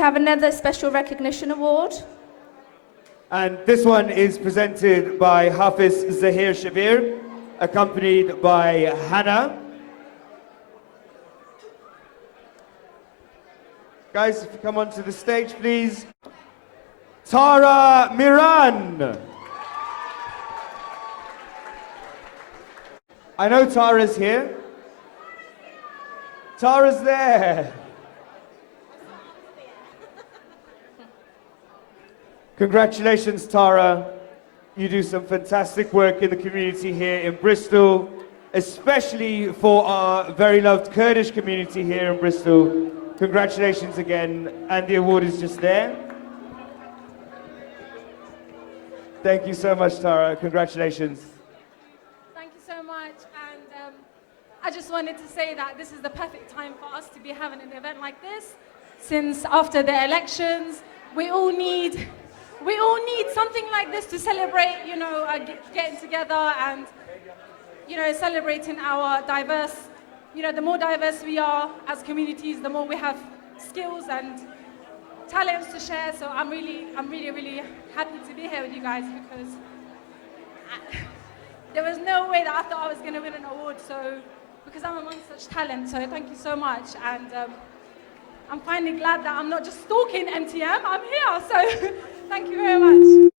have another special recognition award. And this one is presented by Hafiz Zahir Shabir, accompanied by Hannah. Guys, if you come onto the stage, please. Tara Miran. I know Tara's here. Tara's there. Congratulations, Tara. You do some fantastic work in the community here in Bristol, especially for our very loved Kurdish community here in Bristol. Congratulations again, and the award is just there. Thank you so much, Tara. Congratulations. Thank you so much, and I just wanted to say that this is the perfect time for us to be having an event like this, since after the elections, we all need something like this to celebrate, you know, getting together and, you know, celebrating our diverse, you know, the more diverse we are as communities, the more we have skills and talents to share. So I'm really happy to be here with you guys, because there was no way that I thought I was going to win an award, so, because I'm amongst such talent. So thank you so much. And I'm finally glad that I'm not just stalking MTM, I'm here. So thank you very much.